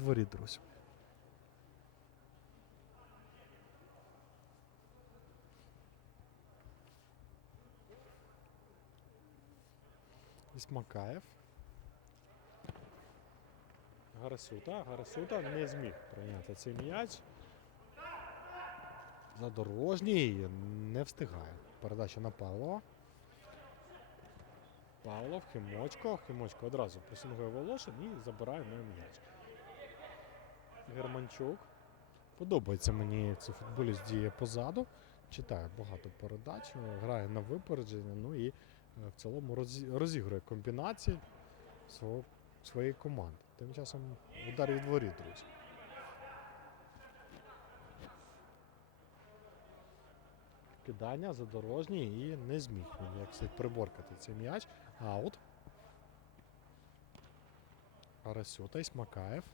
дворі, друзі. Ісмакаєв. Гарасюта. Гарасюта не зміг прийняти цей м'яч. Задорожній не встигає. Передача на Павлова. Павлов, Химочко. Химочко одразу пресингує Волошин і забирає на м'яч. Германчук. Подобається мені цей футболіст діє позаду. Читає багато передач, грає на випередження, ну і е, в цілому розігрує комбінації свого, своєї команди. Тим часом удар від воріт, друзі. Кидання задорожній і не зміг він як слід приборкати цей м'яч. Аут. Гарасюта Ісмакаєв.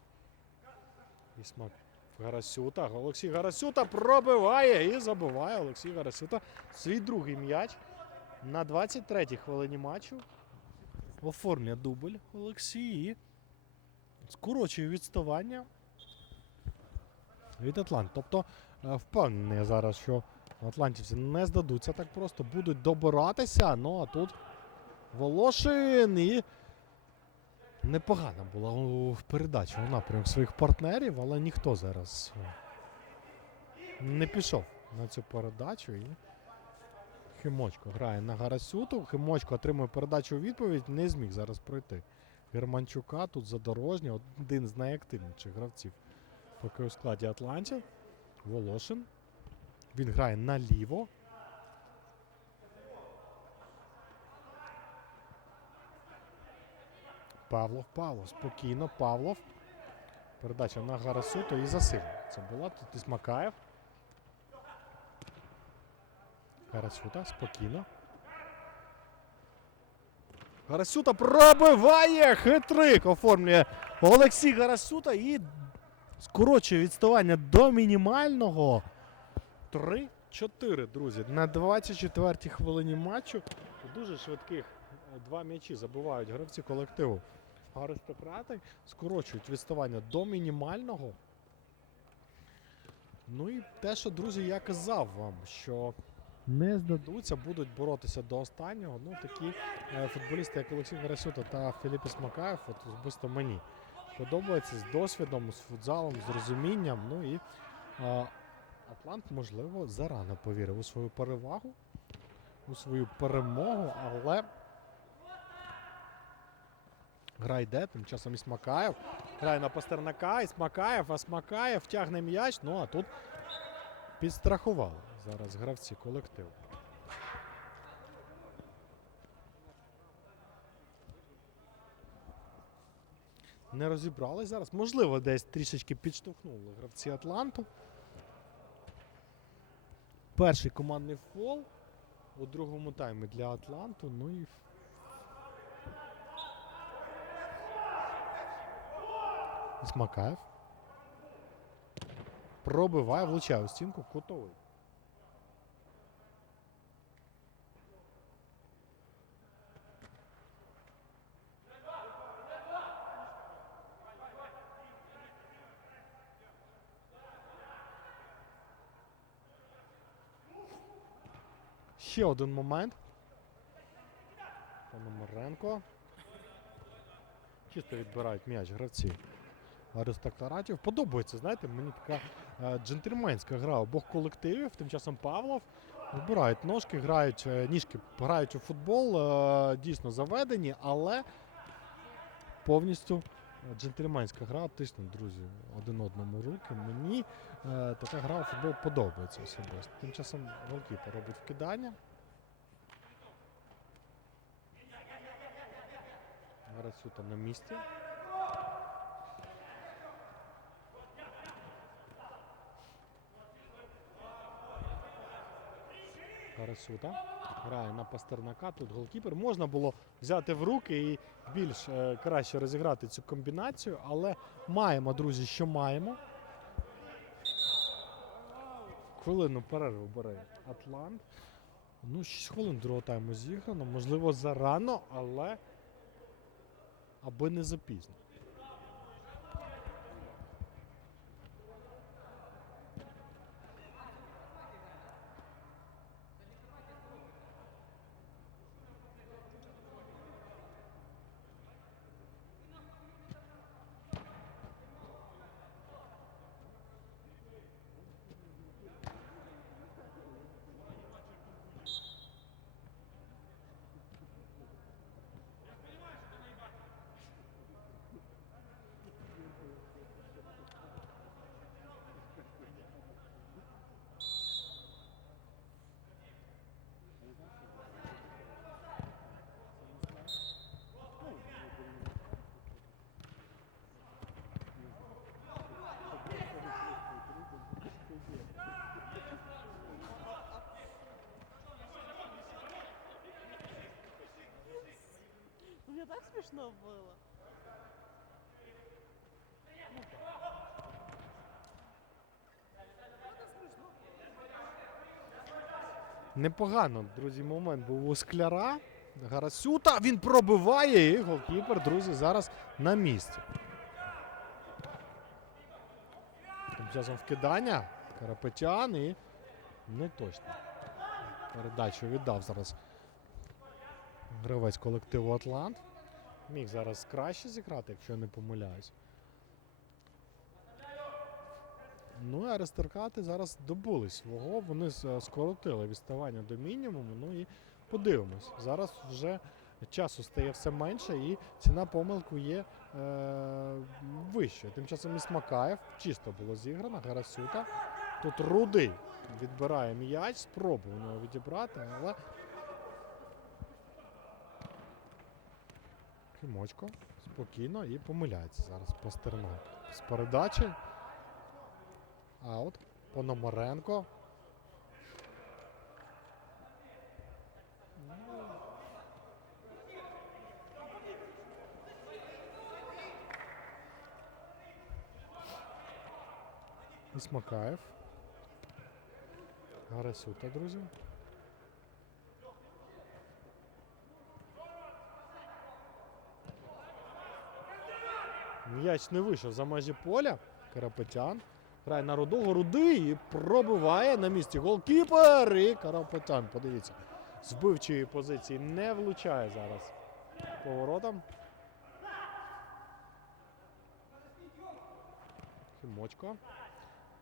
Ісмак... Гарасюта. Олексій Гарасюта пробиває і забиває Олексій Гарасюта. Свій другий м'яч на 23-й хвилині матчу. Оформлює дубль Олексій. Скорочує відставання від Атлант. Тобто е, впевнений зараз, що атлантівці не здадуться так просто, будуть добиратися. Ну а тут Волошин і непогана була у- передача у напрямок своїх партнерів, але ніхто зараз е, не пішов на цю передачу. І Химочко грає на Гарасюту. Химочко отримує передачу у відповідь, не зміг зараз пройти. Германчука тут задорожній, один з найактивніших гравців поки у складі Атлантів. Волошин. Він грає наліво. Павлов, Павлов, спокійно, Павлов. Передача на Гарасуту і засиль. Це була тут Ісмакаєв. Гарасюта, спокійно. Гарасюта пробиває! Хитрик оформлює Олексій Гарасюта і скорочує відставання до мінімального. 3-4, друзі. На 24-й хвилині матчу дуже швидких е, два м'ячі забивають гравці колективу. Аристократи скорочують відставання до мінімального. Ну і те, що, друзі, я казав вам, що не здадуться, будуть боротися до останнього. Ну, такі е, футболісти, як Олексій Гарасюта та Філіп Ісмакаєв, от особисто мені подобається з досвідом, з футзалом, з розумінням. Ну і е, Атлант, можливо, зарано повірив у свою перевагу, у свою перемогу, але гра йде, тим часом Ісмакаєв. Грає на Пастернака, Ісмакаєв, а Смакаєв тягне м'яч. Ну а тут підстрахували зараз гравці колективу. Не розібрались зараз. Можливо, десь трішечки підштовхнули гравці Атланту. Перший командний фол у другому таймі для Атланту. Ну і Смакаєв. Пробиває, влучає у стінку кутовий. Ще один момент. Пономаренко. Чисто відбирають м'яч гравці аристократів. Подобається, знаєте, мені така е, джентльменська гра обох колективів. Тим часом Павлов вибирають ножки, грають е, ніжки, грають у футбол, е, дійсно заведені, але повністю джентльменська гра тиснуть, друзі, один одному руки. Мені е, така гра у футбол подобається особисто. Тим часом голкіпер робить вкидання. Гарасюта на місці. Гарасюта грає на Пастернака. Тут голкіпер. Можна було взяти в руки і більш е, краще розіграти цю комбінацію, але маємо, друзі, що маємо. Хвилину перерву бере Атлант. Ну, 6 хвилин другого тайму зіграно. Можливо, зарано, але аби не запізно. Смішно було. Непогано, друзі, момент був у скляра. Гарасюта. Він пробиває і голкіпер, друзі, зараз на місці. Тим часом вкидання. Карапетян і не точно. Передачу віддав зараз гравець колективу Атлант. Міг зараз краще зіграти, якщо я не помиляюсь. Ну, і аристократи зараз добули свого. Вони скоротили відставання до мінімуму. Ну і подивимось. Зараз вже часу стає все менше, і ціна помилку є е, вищою. Тим часом Ісмакаєв чисто було зіграно. Гарасюта. Тут рудий відбирає м'яч, спробував його відібрати, але. Кимочко спокійно і помиляється зараз Пастернак. З передачі. Аут. Пономаренко. Ісмакаєв. Гарасюта, друзі. М'яч не вийшов за межі поля. Карапетян. Грає на рудого рудий і пробиває на місці голкіпер. І Карапетян, подивіться, з вбивчої позиції не влучає зараз поворотом. Хімочко.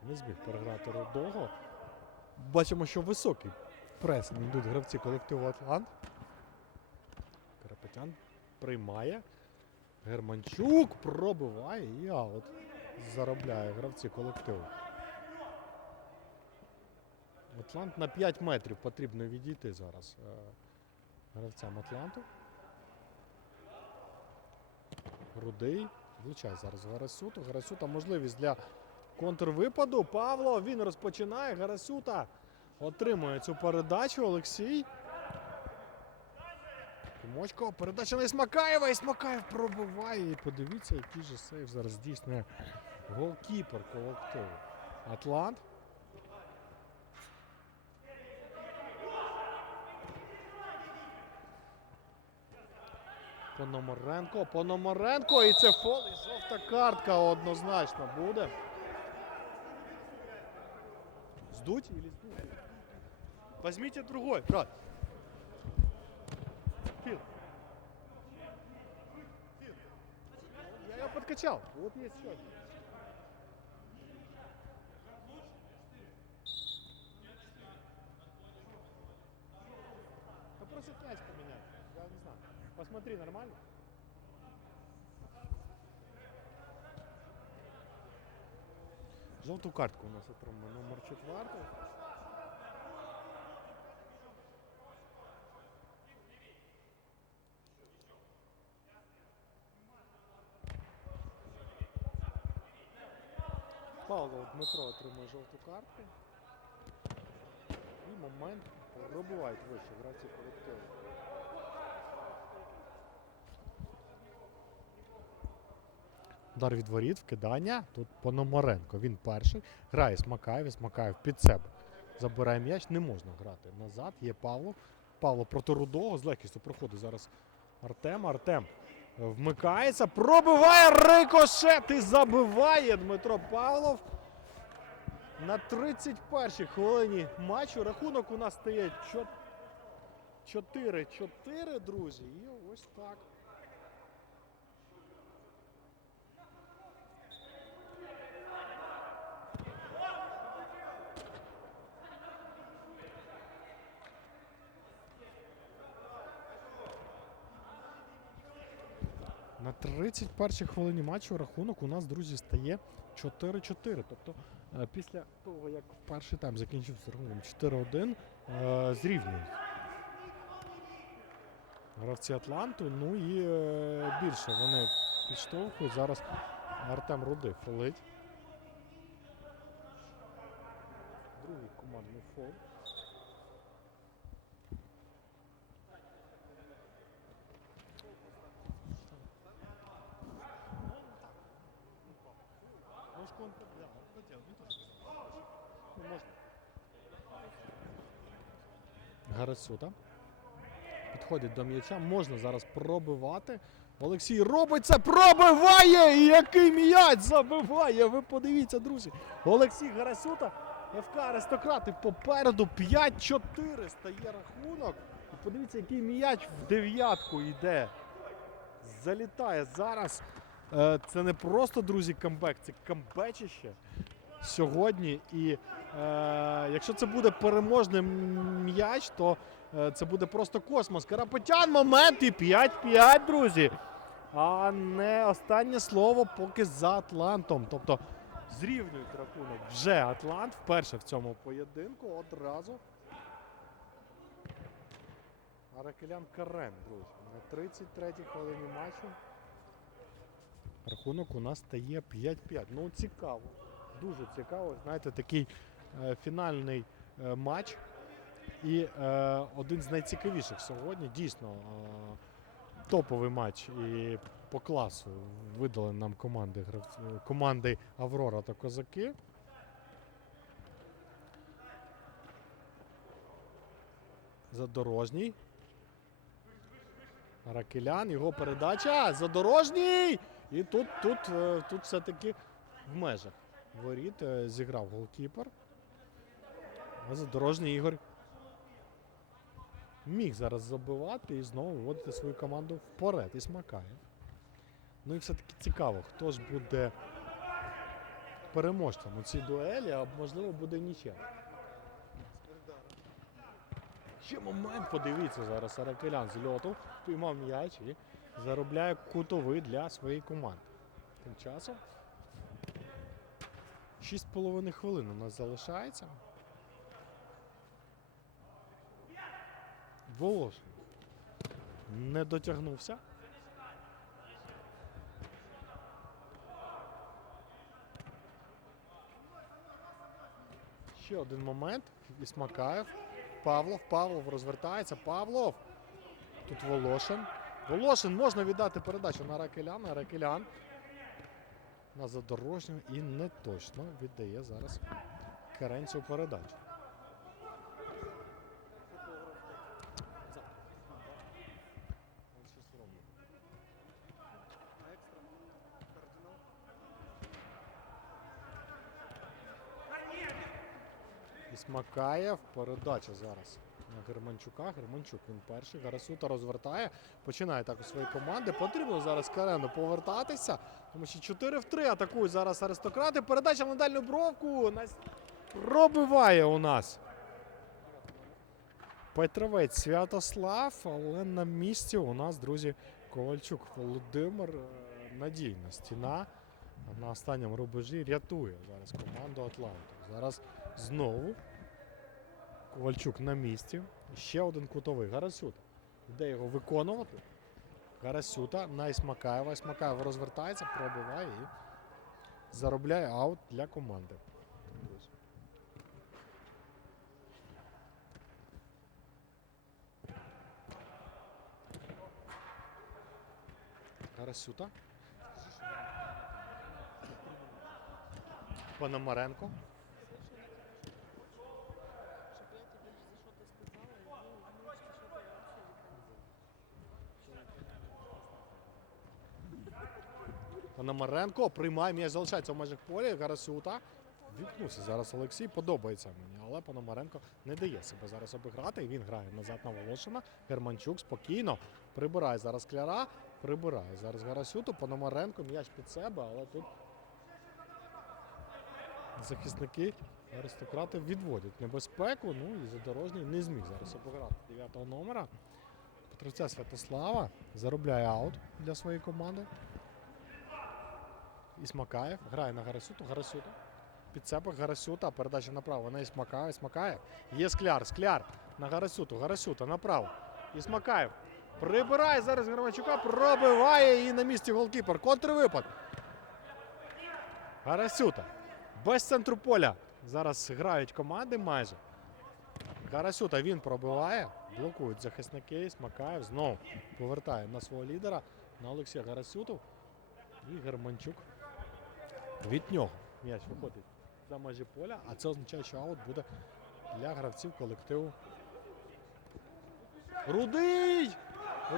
Не зміг переграти рудого. Бачимо, що високий пресинг йдуть гравці колективу Атлант. Карапетян приймає. Германчук пробиває і аут. Заробляє гравці колективу. Атлант на 5 метрів потрібно відійти зараз е, гравцям Атланту. Рудий. Влучає зараз Гарасюту. Гарасюта можливість для контрвипаду. Павло він розпочинає. Гарасюта отримує цю передачу. Олексій. Тимочко, передача на Ісмакаєва. Ісмакаєв пробиває. І подивіться, який же сейв зараз здійснює голкіпер колективу. Атлант. Пономаренко, Пономаренко, і це фол, і жовта картка однозначно буде. Сдуть или другой. Подкачал. Вот есть еще один. Попросят мяч поменять. Я не знаю. Посмотри, нормально? Жовту картку у нас отримав номер четвертий. Павло Дмитро отримує жовту картку. І момент пробувають вище гравці колективу. Удар від воріт, вкидання. Тут Пономаренко. Він перший. Грає Смакаєв, Смакаєв під себе. Забирає м'яч, не можна грати назад. Є Павло. Павло проти Рудого з легкістю проходить зараз Артем. Артем вмикається, пробиває рикошет і забиває Дмитро Павлов. На 31-й хвилині матчу рахунок у нас стає 4-4, друзі. І ось так. На 31-й хвилині матчу рахунок у нас, друзі, стає 4-4. Тобто е, після того, як перший тайм закінчився рахунком 4-1, е, зрівнюють. Гравці Атланту, ну і е, більше вони підштовхують. Зараз Артем Руди фолить. Другий командний фол. Ножку он поднял, он поднял, не то, что сказал. Ну, можно. Гарасюта. Підходить до м'яча. Можна зараз пробивати. Олексій робить це, пробиває! І який м'яч забиває! Ви подивіться, друзі. Олексій Гарасюта, ФК Аристократи попереду 5-4 стає рахунок. І подивіться, який м'яч в дев'ятку йде. Залітає зараз. Е, Це не просто, друзі, камбек, це камбечище сьогодні. І е, якщо це буде переможний м'яч, то це буде просто космос. Карапетян момент і 5-5, друзі. А не останнє слово поки за Атлантом. Тобто зрівнюють рахунок вже Атлант вперше в цьому поєдинку одразу. Аракелян Карен, друзі. На 33-й хвилині матчу. Рахунок у нас стає 5-5. Ну, цікаво. Дуже цікаво. Знаєте, такий е, фінальний е, матч. І е, один з найцікавіших сьогодні. Дійсно, е, топовий матч і по класу видали нам команди, е, команди Аврора та Козаки. Задорожній. Ракелян, його передача. Задорожній! І тут, тут, е, тут все-таки в межах воріт е, зіграв голкіпер. Задорожній Ігор міг зараз забивати і знову виводити свою команду вперед. І смакає. Ну і все-таки цікаво, хто ж буде переможцем у цій дуелі, а можливо буде нічим. Ще момент, подивіться зараз. Аракелян з льоту піймав м'яч і заробляє кутовий для своєї команди. Тим часом 6,5 хвилин у нас залишається. Волош не дотягнувся. Ще один момент. Ісмакаєв. Павлов. Павлов розвертається. Павлов. Тут Волошин. Волошин можна віддати передачу на Ракеляна. Ракелян на задорожню і не точно віддає зараз Керенцю передачу. Ісмакаєв. Передача зараз на Германчука. Германчук він перший. Гарасута розвертає. Починає так у своєї команди. Потрібно зараз Карену повертатися. Тому що 4 в 3 атакують зараз аристократи. Передача на дальню бровку. Пробиває у нас. Петровець Святослав, але на місці у нас, друзі, Ковальчук Володимир. Е, Надійна стіна на останньому рубежі рятує зараз команду Атланту. Зараз знову Ковальчук на місці. Ще один кутовий. Гарасюта. Йде його виконувати. Гарасюта на Ісмакаєва. Ісмакаєв розвертається, пробиває і заробляє аут для команди. Гарасюта. Пономаренко. Щоб я тобі за що ти сказала, і ну, ну, що ти взагалі Пономаренко приймає м'яч, залишається в межах поля. Гарасюта. Вікнувся зараз Олексій. Подобається мені, але Пономаренко не дає себе зараз обіграти. І він грає назад на Волошина. Германчук спокійно прибирає зараз кляра. Прибирає зараз Гарасюту. Пономаренко м'яч під себе, але тут захисники аристократи відводять небезпеку. Ну і задорожній не зміг зараз обіграти 9 номера. Петровця Святослава заробляє аут для своєї команди. Ісмакаєв грає на Гарасюту. Гарасюта. Під себе Гарасюта. Передача направо на Ісмакаєв. Ісмакаєв. Є скляр. Скляр на Гарасюту. Гарасюта направо. Ісмакаєв. Прибирає зараз Громачука. Пробиває і на місці голкіпер. Контрвипад. Гарасюта. Без центру поля. Зараз грають команди майже. Гарасюта він пробиває. Блокують захисники. Смакаєв знову повертає на свого лідера. На Олексія Гарасюту. І Германчук від нього М'яч виходить за межі поля, а це означає, що аут буде для гравців колективу. Рудий!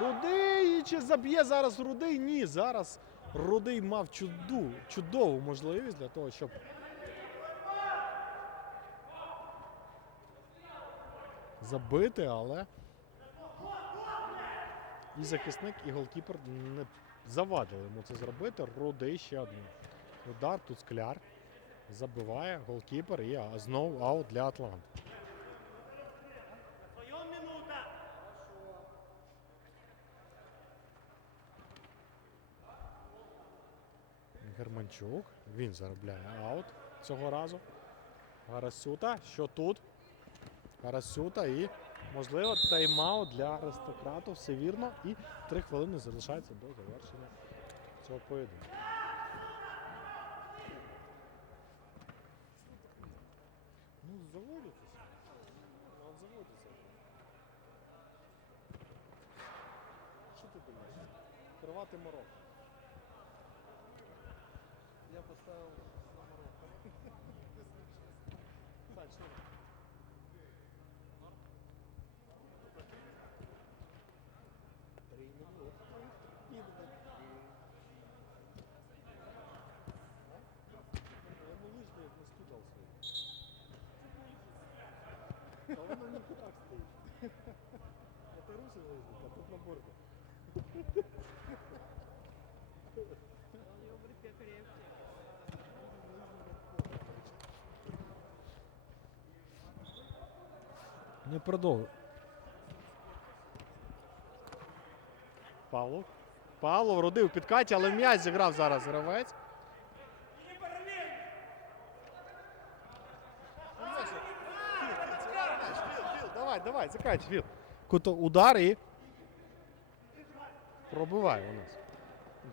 Рудий! Чи заб'є зараз Рудий? Ні, зараз Рудий мав чуду, чудову можливість для того, щоб забити, але і захисник, і голкіпер не завадили йому це зробити. Рудий ще один удар. Тут скляр забиває голкіпер і знову аут для Атланти. Германчук. Він заробляє аут цього разу. Гарасюта. Що тут? Гарасюта і, можливо, тайм-аут для аристократу. Все вірно. І три хвилини залишається до завершення цього поєдинку. Заводитися. Ну, от заводиться. Що ти думаєш? Кривати морок. Я поставил на Марокко. Сань, що? Три минути. Я ему лыжные не скидал свои. А он на них и так стоит. Это русский лыжник, а тут на борде. Он крепче. Не продовжуй. Павлов. Павлов родив підкаті, але м'яч зіграв зараз гравець. Давай, давай, закач, Філ. Куто удар і. Пробиває у нас.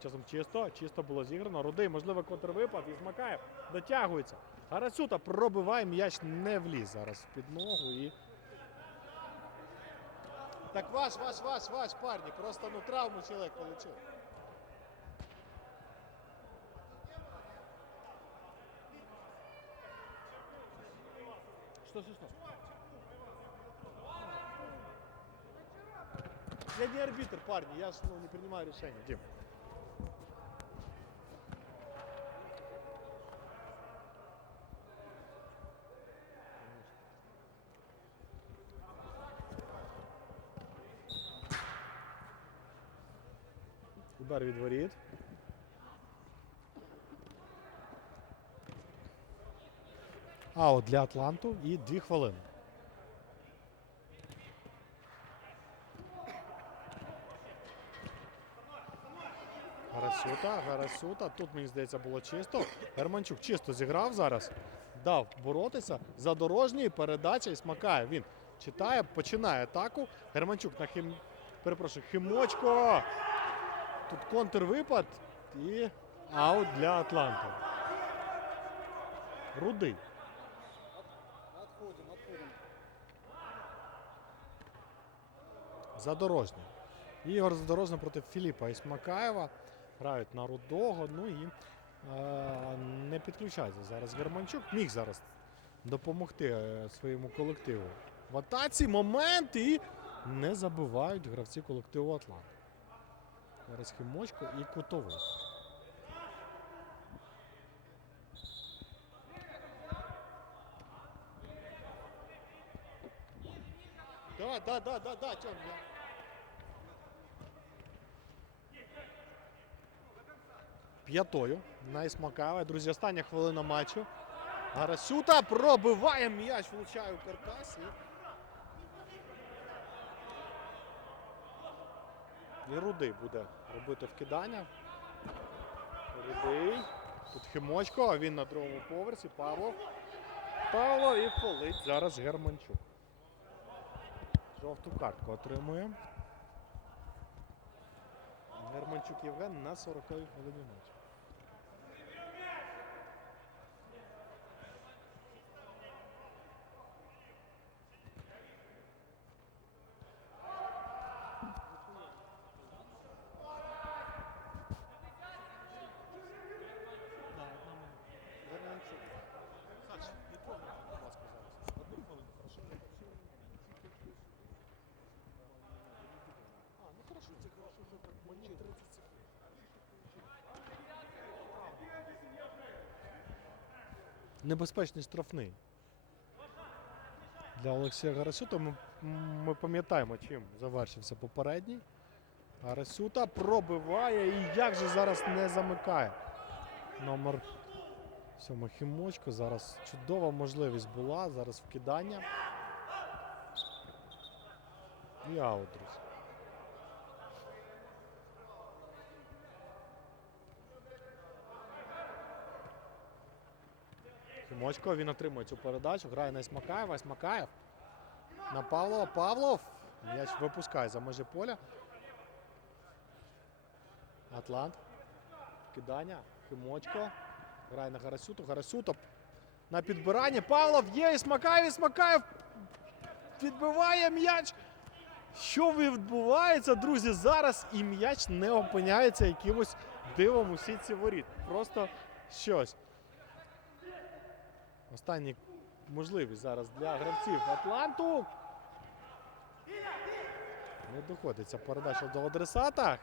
Часом чисто, чисто було зіграно. Рудий, можливо, контрвипад. Ізмакаєв дотягується. Гарасюта пробиває, м'яч не вліз зараз в підногу і. Так ваш, ваш, ваш, ваш, парни. Просто ну травму человек получил. Что, что, что? Я не арбитр, парни, я ну, не принимаю решения, Дим. Удар від воріт. Аут для Атланту і дві хвилини. Гарасюта. Тут, мені здається, було чисто. Германчук чисто зіграв зараз. Дав боротися. Задорожній передача і смакає. Він читає, починає атаку. Германчук на хим... Перепрошую, Химочко. Тут контрвипад і аут для Атланти. Рудий. Задорожній. Ігор Задорожний проти Філіпа Ісмакаєва. Грають на Рудого. Ну і е, не підключається зараз Германчук. Міг зараз допомогти е, своєму колективу. В атаці момент і не забивають гравці колективу Атлант. Зараз Хімочко і Кутовий. Да, да, да, да, да, Тьом, я. П'ятою на Ісмакаєва. Друзі, остання хвилина матчу. Гарасюта пробиває м'яч, влучає у каркас. І... Рудий буде робити вкидання. Рудий. Тут Химочко, а він на другому поверсі. Павлов. Павлов і полить зараз Германчук. Жовту картку отримує. Германчук Євген на 40-й хвилині матчу. Германчук Мені 30 секунд. Небезпечний штрафний. Для Олексія Гарасюта ми, ми пам'ятаємо, чим завершився попередній. Гарасюта пробиває і як же зараз не замикає. Номер 7 Хімочко. Зараз чудова можливість була. Зараз вкидання. І аут, друзі. Хімочко, він отримує цю передачу. Грає на Ісмакаєва. Ісмакаєв. На Павлова. Павлов. М'яч випускає за межі поля. Атлант. Кидання. Химочко. Грає на Гарасюту. Гарасюта на підбиранні. Павлов є. Ісмакаєв. Ісмакаєв. Відбиває м'яч. Що відбувається, друзі? Зараз і м'яч не опиняється якимось дивом у сітці воріт. Просто щось. Остання можливість зараз для гравців Атланту. Не доходиться передача до адресата.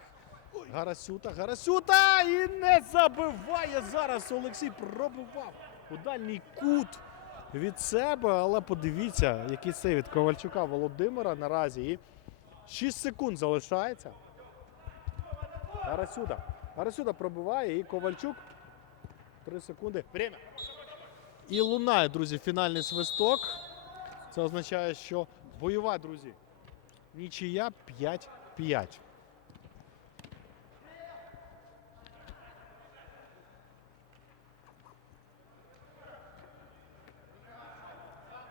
Гарасюта, Гарасюта! І не забиває зараз. Олексій пробував у дальній кут від себе. Але подивіться, який це від Ковальчука Володимира наразі. І 6 секунд залишається. Гарасюта. Гарасюта пробиває і Ковальчук. 3 секунди. Время. І лунає, друзі, фінальний свисток. Це означає, що бойова, друзі. Нічия 5-5.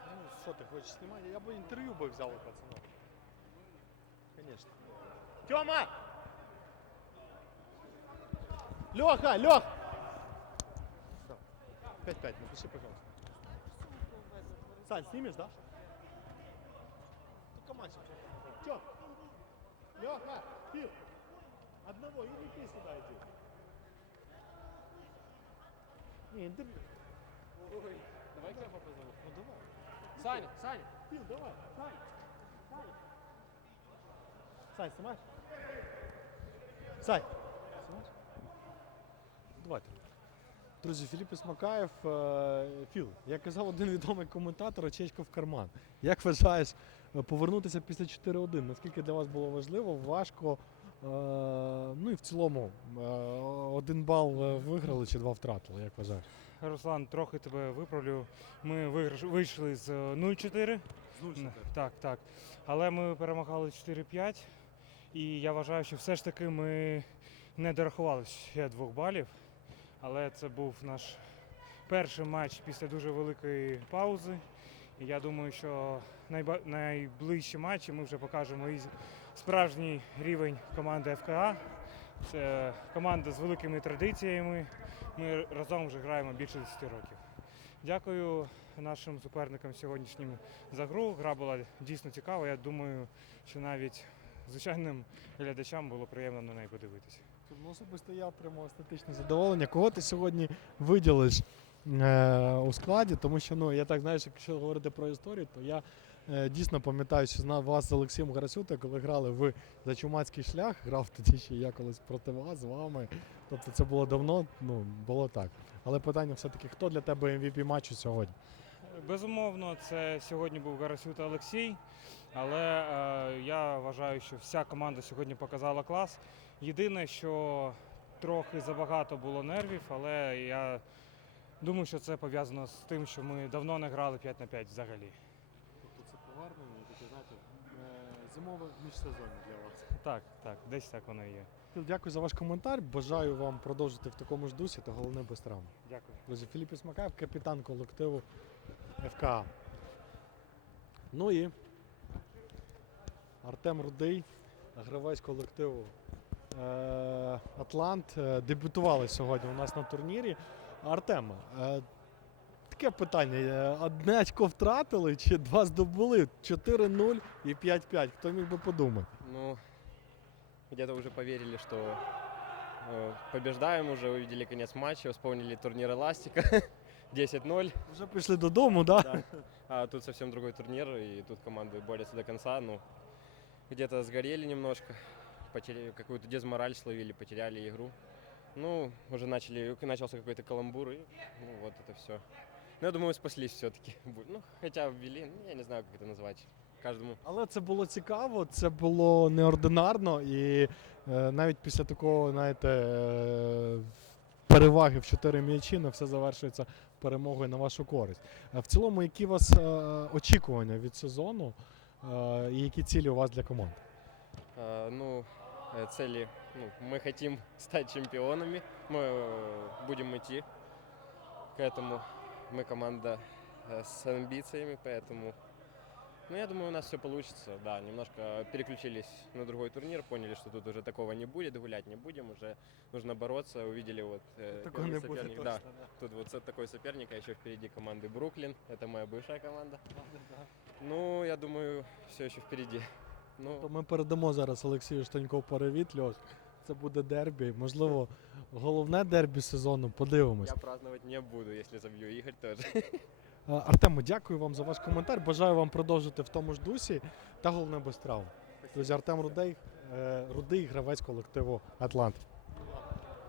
Ну, що ти хочеш знімати? Я б інтерв'ю би взяв у пацанов. Конечно. Тьома! Леха, Лех! 5-5, напиши, пожалуйста. Сань, снимешь, да? Только мальчик. Тём! Леха! Фил! Одного, иди ты сюда иди. Не, интервью. Ой, давай Кляпа позову. Ну давай. Саня, Саня. Фил, давай. Сань. Сань. Сань, снимаешь? Сань. Снимаешь? Давайте. Друзі, Філіп Ісмакаєв, е, Філ, як казав один відомий коментатор, очечко в карман. Як вважаєш е, повернутися після 4-1? Наскільки для вас було важливо, важко? е, Ну і в цілому, один бал виграли чи два втратили, як вважаєш? Руслан, трохи тебе виправлю. Ми вийшли з е, 0-4. Так, так. Але ми перемагали 4-5. І я вважаю, що все ж таки ми не дорахували ще двох балів. Але це був наш перший матч після дуже великої паузи. І я думаю, що найближчі матчі ми вже покажемо і справжній рівень команди ФКА. Це команда з великими традиціями. Ми разом вже граємо більше 10 років. Дякую нашим суперникам сьогоднішнім за гру. Гра була дійсно цікава. Я думаю, що навіть звичайним глядачам було приємно на неї подивитися. Ну, особисто я отримав естетичне задоволення. Кого ти сьогодні виділиш е, у складі? Тому що, ну, я так знаєш, якщо говорити про історію, то я е, дійсно пам'ятаю, що знав вас з Олексієм Гарасюта, коли грали ви за чумацький шлях, грав тоді ще я колись проти вас з вами. Тобто це було давно, ну, було так. Але питання все-таки, хто для тебе MVP матчу сьогодні? Безумовно, це сьогодні був Гарасюта Олексій, але е, я вважаю, що вся команда сьогодні показала клас. Єдине, що трохи забагато було нервів, але я думаю, що це пов'язано з тим, що ми давно не грали 5 на 5 взагалі. Тобто це повернення, таке, знаєте, е, зимове міжсезоння для вас. Так, так, десь так воно і є. Дякую за ваш коментар. Бажаю вам продовжити в такому ж дусі та головне без травм. Дякую. Друзі, Філіп Ісмакаєв, капітан колективу ФК. Ну і Артем Рудий, гравець колективу Атлант. Е, Дебютували сьогодні у нас на турнірі. Артем, е, таке питання. е, Одне очко втратили чи два здобули? 4-0 і 5-5. Хто міг би подумати? Ну, где-то уже поверили, что э, побеждаем уже, увидели конец матча, вспомнили турнир Эластика 10-0. Вже пішли додому, так? Да? Да. А тут совсем другой турнир, и тут команды борются до конца. Ну, где-то сгорели немножко. потеряли, какую-то дезмораль словили, потеряли игру. Ну, уже начали, начался какой-то каламбур, и ну, вот это все. Но я думаю, спаслись все-таки. Ну, хотя ввели, ну, я не знаю, как это назвать. Каждому. Але це було цікаво, це було неординарно, і е, навіть після такого, знаєте, е, переваги в чотири м'ячі не все завершується перемогою на вашу користь. Е, В цілому, які у вас е, очікування від сезону е, і які цілі у вас для команди? А, ну, э, цели, ну, мы хотим стать чемпионами, мы э, будем идти к этому. Мы команда э, с амбициями, поэтому, ну, я думаю, у нас все получится. Да, немножко переключились на другой турнир, поняли, что тут уже такого не будет, гулять не будем, уже нужно бороться. Увидели вот э, Такого первый не буде соперник, точно. да, да. тут вот с- такой соперник, а еще впереди команды Бруклин, это моя бывшая команда. Ну, я думаю, все еще впереди. Ну, То ми передамо зараз Олексію Штанько перевіт, Льош. Це буде дербі. Можливо, головне дербі сезону. Подивимось. я праздновать не буду, если забью Игорь тоже. Е, Артему, дякую вам за ваш коментар. Бажаю вам продовжити в тому ж дусі та головне без травм. Друзі, Артем Рудей, е, рудий гравець колективу Атлант.